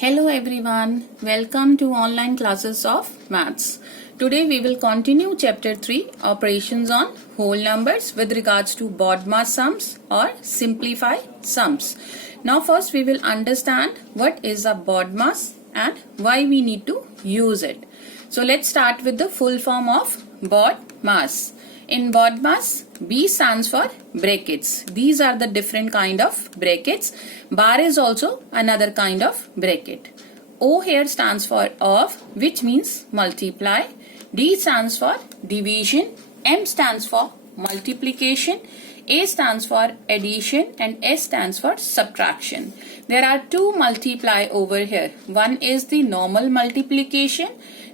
Hello everyone, welcome to online classes of maths. Today we will continue chapter 3 operations on whole numbers with regards to BODMAS sums or simplify sums. Now first we will understand what is a BODMAS and why we need to use it. So let's start with the full form of BODMAS. In BODMAS, B stands for brackets. These are the different kind of brackets. Bar is also another kind of bracket. O here stands for of, which means multiply. D stands for division. M stands for multiplication. A stands for addition and S stands for subtraction. There are two multiply over here. One is the normal multiplication.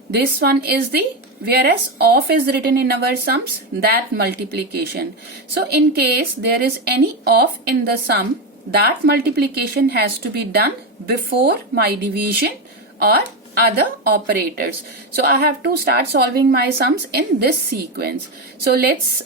This one is the whereas of is written in our sums, that multiplication. So in case there is any of in the sum, that multiplication has to be done before my division or other operators. So I have to start solving my sums in this sequence. So let's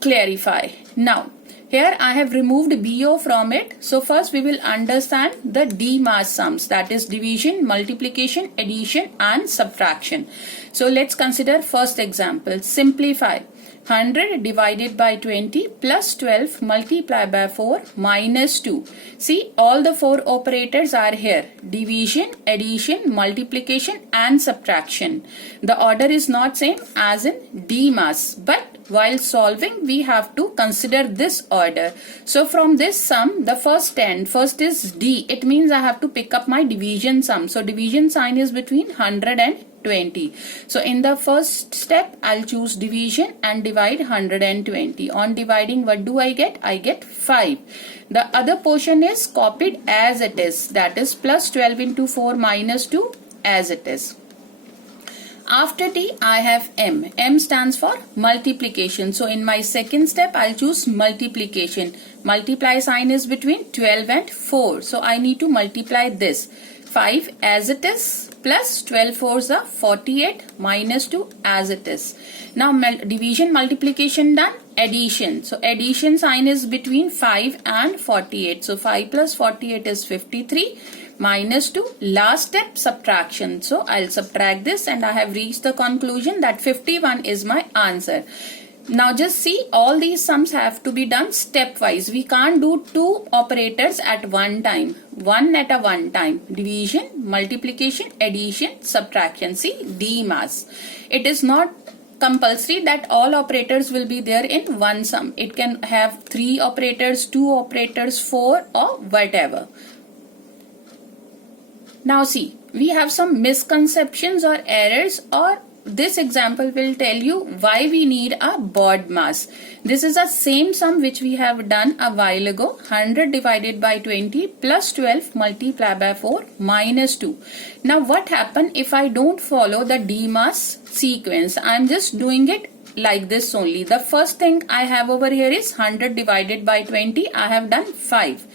clarify. Now here I have removed BO from it. So first we will understand the DMAS sums, that is division, multiplication, addition and subtraction. So let's consider first example. Simplify 100 divided by 20 plus 12 multiplied by 4 minus 2. See, all the four operators are here. Division, addition, multiplication and subtraction. The order is not same as in DMAS, but while solving we have to consider this order. So from this sum, the first is D. It means I have to pick up my division sum. So division sign is between 100 and 20. So in the first step, I'll choose division and divide 120. On dividing, what do I get? I get 5. The other portion is copied as it is. That is plus 12 into 4 minus 2 as it is. After D, I have M. M stands for multiplication. So in my second step, I'll choose multiplication. Multiply sign is between 12 and 4. So I need to multiply this. 5 as it is plus 12 fours are 48 minus 2 as it is. Now division, multiplication done. Addition. So addition sign is between 5 and 48. So 5 plus 48 is 53 minus 2. Last step, subtraction. So I'll subtract this and I have reached the conclusion that 51 is my answer. Now just see, all these sums have to be done stepwise. We can't do two operators at one time. One at a one time. Division, multiplication, addition, subtraction. See, DMAS. It is not compulsory that all operators will be there in one sum. It can have 3 operators, 2 operators, 4 or whatever. Now see, we have some misconceptions or errors, or this example will tell you why we need a BODMAS. This is the same sum which we have done a while ago. 100 divided by 20 plus 12 multiplied by 4 minus 2. Now what happen if I don't follow the DMAS sequence? I am just doing it like this only. The first thing I have over here is 100 divided by 20. I have done 5.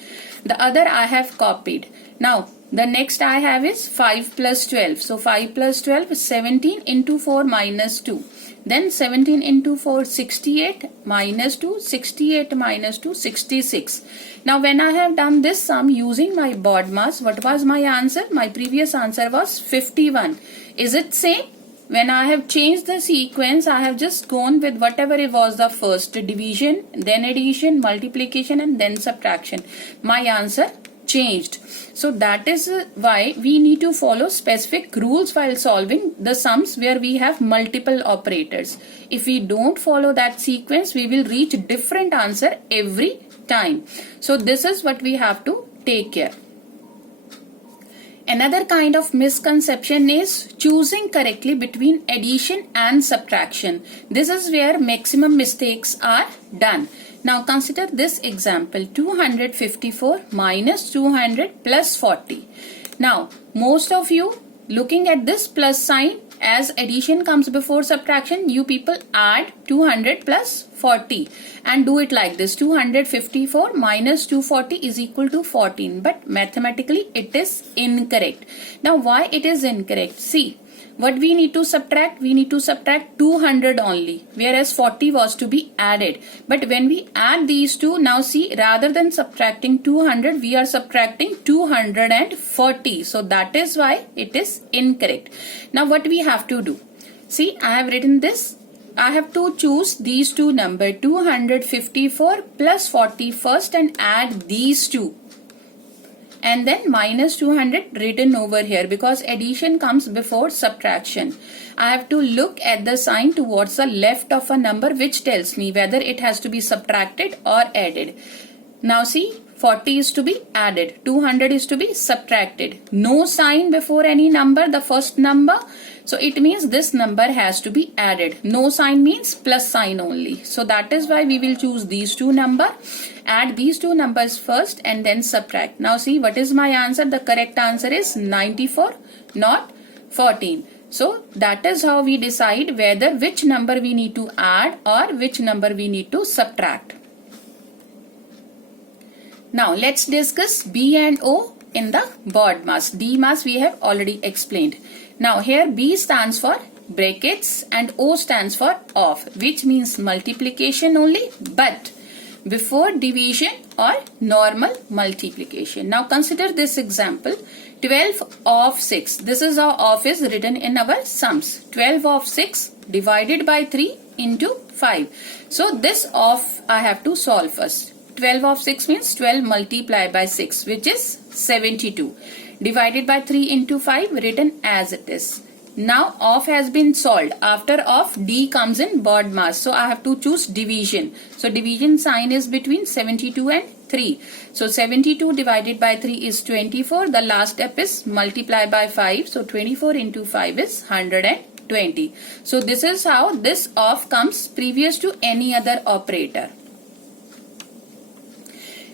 The other I have copied. Now the next I have is 5 plus 12. So 5 plus 12 is 17 into 4 minus 2. Then 17 into 4, 68 minus 2, 68 minus 2, 66. Now when I have done this sum using my BODMAS, what was my answer? My previous answer was 51. Is it same? When I have changed the sequence, I have just gone with whatever it was the first, division, then addition, multiplication and then subtraction. My answer changed. So that is why we need to follow specific rules while solving the sums where we have multiple operators. If we don't follow that sequence, we will reach different answer every time. So this is what we have to take care. Another kind of misconception is choosing correctly between addition and subtraction. This is where maximum mistakes are done. Now consider this example, 254 minus 200 plus 40. Now most of you looking at this plus sign, as addition comes before subtraction, you people add 200 plus 40 and do it like this. 254 minus 240 is equal to 14, but mathematically it is incorrect. Now why it is incorrect? See, What we need to subtract? We need to subtract 200 only, whereas 40 was to be added. But when we add these two, now see, rather than subtracting 200, we are subtracting 240. So that is why it is incorrect. Now what we have to do? See, I have written this. I have to choose these two numbers, 254 plus 40 first, and add these two. And then minus 200 written over here, because addition comes before subtraction. I have to look at the sign towards the left of a number, which tells me whether it has to be subtracted or added. Now see, 40 is to be added, 200 is to be subtracted. No sign before any number, the first number. So it means this number has to be added. No sign means plus sign only. So that is why we will choose these two numbers. Add these two numbers first and then subtract. Now see, what is my answer? The correct answer is 94, not 14. So that is how we decide whether which number we need to add or which number we need to subtract. Now let's discuss B and O in the BODMAS. DMAS we have already explained. Now here B stands for brackets and O stands for off, which means multiplication only, but before division or normal multiplication. Now consider this example, 12 of 6. This is how off is written in our sums. 12 of 6 divided by 3 into 5. So this off I have to solve first. 12 of 6 means 12 multiplied by 6, which is 72. Divided by 3 into 5, written as it is. Now off has been solved. After off, D comes in BODMAS. So I have to choose division. So division sign is between 72 and 3. So 72 divided by 3 is 24. The last step is multiply by 5. So 24 into 5 is 120. So this is how this off comes previous to any other operator.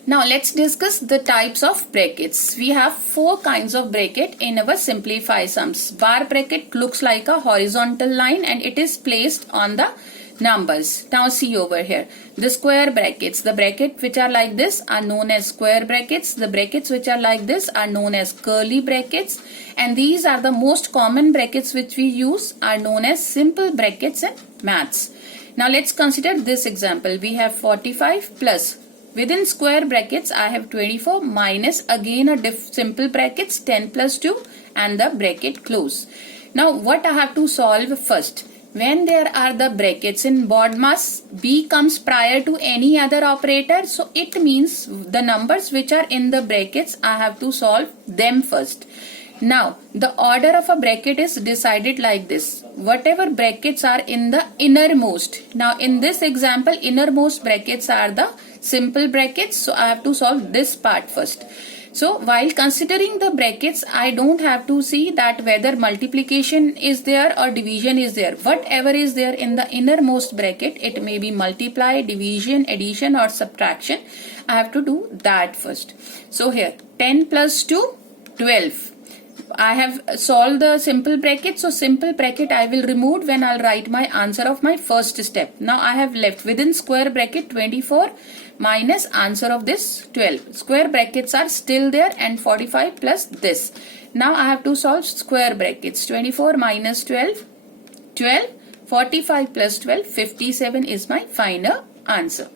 Now let's discuss the types of brackets. We have 4 kinds of bracket in our simplify sums. Bar bracket looks like a horizontal line and it is placed on the numbers. Now see over here. The square brackets, the bracket which are like this are known as square brackets. The brackets which are like this are known as curly brackets. And these are the most common brackets which we use are known as simple brackets in maths. Now let's consider this example. We have 45 plus. Within square brackets, I have 24 minus again a simple brackets 10 plus 2 and the bracket close. Now what I have to solve first? When there are the brackets in BODMAS, B comes prior to any other operator. So it means the numbers which are in the brackets, I have to solve them first. Now the order of a bracket is decided like this. Whatever brackets are in the innermost. Now in this example, innermost brackets are the simple brackets. So I have to solve this part first. So while considering the brackets, I don't have to see that whether multiplication is there or division is there. Whatever is there in the innermost bracket, it may be multiply, division, addition or subtraction. I have to do that first. So here 10 plus 2, 12. I have solved the simple bracket. So simple bracket I will remove when I'll write my answer of my first step. Now I have left within square bracket 24 minus answer of this 12. Square brackets are still there and 45 plus this. Now I have to solve square brackets. 24 minus 12, 12. 45 plus 12, 57 is my final answer.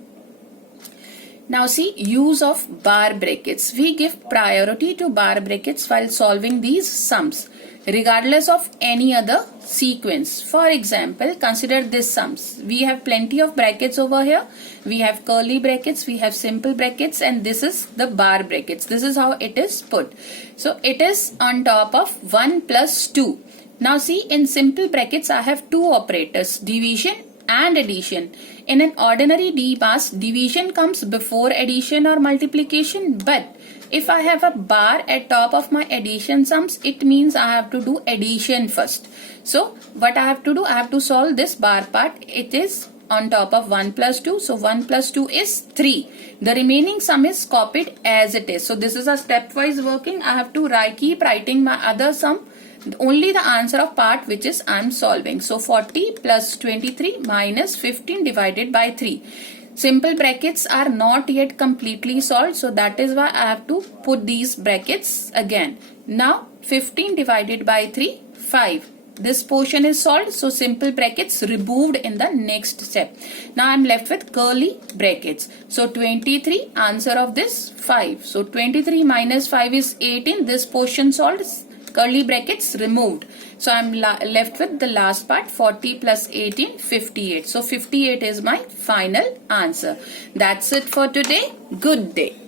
Now see, use of bar brackets. We give priority to bar brackets while solving these sums, regardless of any other sequence. For example, consider this sums. We have plenty of brackets over here. We have curly brackets, we have simple brackets, and this is the bar brackets. This is how it is put. So it is on top of 1 plus 2. Now see, in simple brackets, I have two operators, division and addition. In an ordinary DMAS, division comes before addition or multiplication, but if I have a bar at top of my addition sums, it means I have to do addition first. So what I have to do, I have to solve this bar part. It is on top of 1 plus 2. So 1 plus 2 is 3. The remaining sum is copied as it is. So this is a stepwise working. I have to keep writing my other sum. Only the answer of part which is I am solving. So 40 plus 23 minus 15 divided by 3. Simple brackets are not yet completely solved. So that is why I have to put these brackets again. Now 15 divided by 3, 5. this portion is solved, so simple brackets removed in the next step. Now I am left with curly brackets. So 23, answer of this 5. So 23 minus 5 is 18. This portion solved, curly brackets removed. So I am left with the last part, 40 plus 18, 58. So 58 is my final answer. That's it for today. Good day.